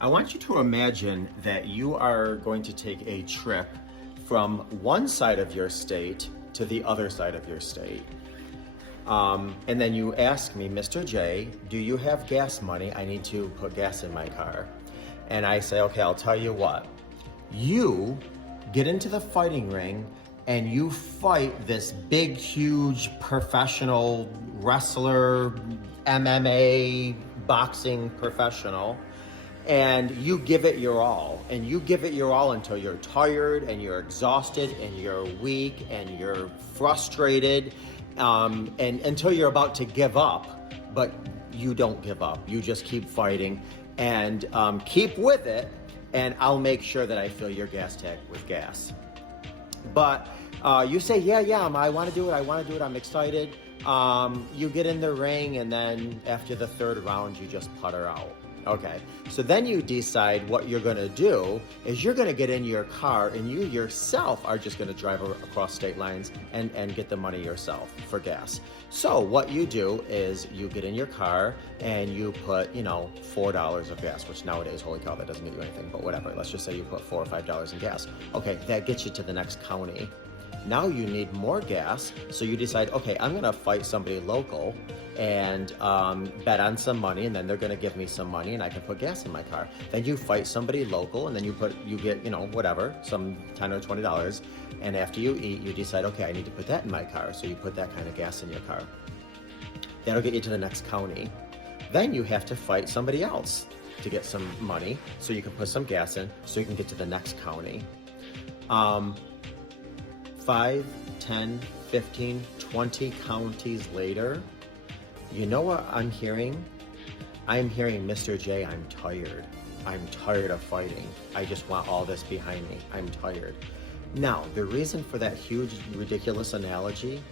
I want you to imagine that you are going to take a trip from one side of your state to the other side of your state. And then you ask me, Mr. J, do you have gas money? I need to put gas in my car. And I say, okay, I'll tell you what. You get into the fighting ring and you fight this big, huge professional wrestler, MMA, boxing professional, and you give it your all. And you give it your all until you're tired and you're exhausted and you're weak and you're frustrated, and until you're about to give up. But you don't give up. You just keep fighting and keep with it, and I'll make sure that I fill your gas tank with gas. But you say, yeah, I want to do it, I'm excited. You get in the ring, and then after the third round, you just putter out. Okay, so then you decide what you're going to do is you're going to get in your car and you yourself are just going to drive across state lines and get the money yourself for gas. So what you do is you get in your car and you put, $4 of gas, which nowadays, holy cow, that doesn't get you anything, but whatever. Let's just say you put $4 or $5 in gas. Okay, that gets you to the next county. Now you need more gas, so you decide, okay, I'm going to fight somebody local and bet on some money, and then they're going to give me some money, and I can put gas in my car. Then you fight somebody local, and then you get, whatever, some $10 or $20, and after you eat, you decide, okay, I need to put that in my car, so you put that kind of gas in your car. That'll get you to the next county. Then you have to fight somebody else to get some money, so you can put some gas in, so you can get to the next county. 5, 10, 15, 20 counties later, you know what I'm hearing? I'm hearing, Mr. J, I'm tired. I'm tired of fighting. I just want all this behind me. I'm tired. Now, the reason for that huge, ridiculous analogy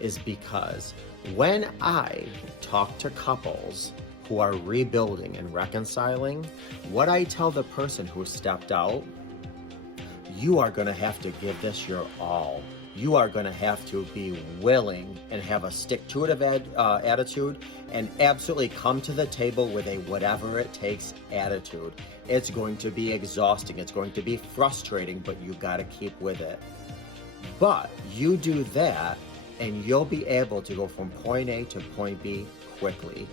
is because when I talk to couples who are rebuilding and reconciling, what I tell the person who stepped out, you are going to have to give this your all. You are going to have to be willing and have a stick-to-it attitude and absolutely come to the table with a whatever-it-takes attitude. It's going to be exhausting. It's going to be frustrating, but you got to keep with it. But you do that, and you'll be able to go from point A to point B quickly.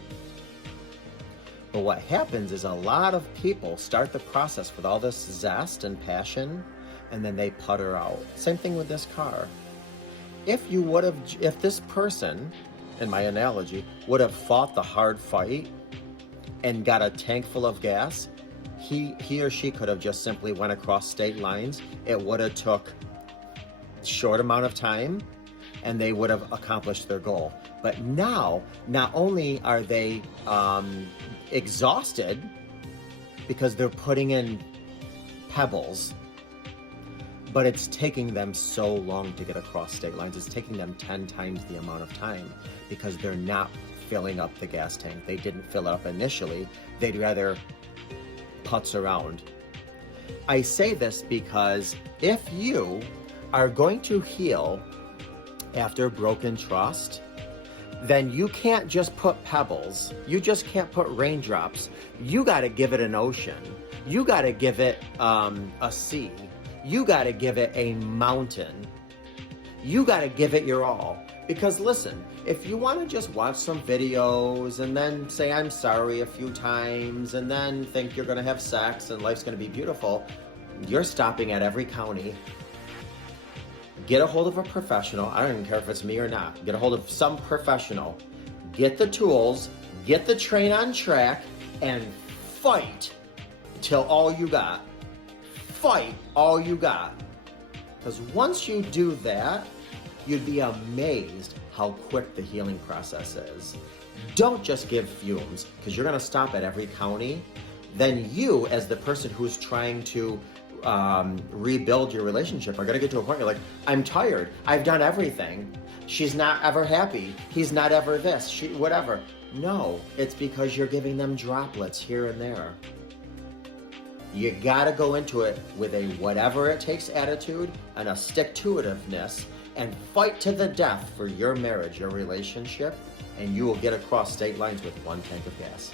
But what happens is a lot of people start the process with all this zest and passion, and then they putter out. Same thing with this car. If this person, in my analogy, would have fought the hard fight and got a tank full of gas, he or she could have just simply went across state lines. It would have took a short amount of time, and they would have accomplished their goal. But now, not only are they exhausted because they're putting in pebbles, but it's taking them so long to get across state lines. It's taking them 10 times the amount of time because they're not filling up the gas tank. They didn't fill it up initially. They'd rather putz around. I say this because if you are going to heal after broken trust, then you can't just put pebbles. You just can't put raindrops. You got to give it an ocean. You got to give it a sea. You got to give it a mountain. You got to give it your all. Because listen, if you want to just watch some videos and then say I'm sorry a few times and then think you're going to have sex and life's going to be beautiful, you're stopping at every county. Get a hold of a professional. I don't even care if it's me or not. Get a hold of some professional. Get the tools, get the train on track, and fight till all you got. Fight all you got. Because once you do that, you'd be amazed how quick the healing process is. Don't just give fumes, because you're going to stop at every county. Then you, as the person who's trying to rebuild your relationship, are going to get to a point where you're like, I'm tired. I've done everything. She's not ever happy. He's not ever this. Whatever. No, it's because you're giving them droplets here and there. You gotta go into it with a whatever-it-takes attitude and a stick-to-itiveness and fight to the death for your marriage, your relationship, and you will get across state lines with one tank of gas.